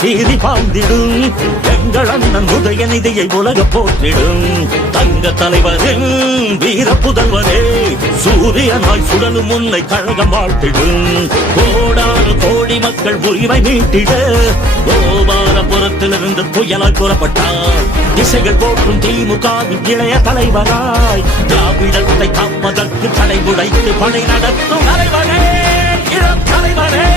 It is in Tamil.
சீறி பாய்ந்திடும் எங்கள் அண்ணன் உதயநிதியை உலக போற்றிடும் தங்க தலைவரின் வீர புதல்வரே சூரியனாய் சுடலும் உன்னை கழகம் வாழ்த்திடும் கோடானு கோடி மக்கள் உரிமை மீட்டிட கோபாலபுரத்திலிருந்து புயலாய் புறப்பட்டார் திசைகள் போற்றும் திமுகவின் இளைய தலைவராய் திராவிடத்தை காப்பதற்கு தடை உடைத்து படை நடத்தும் தலைவரே இளம் தலைவரே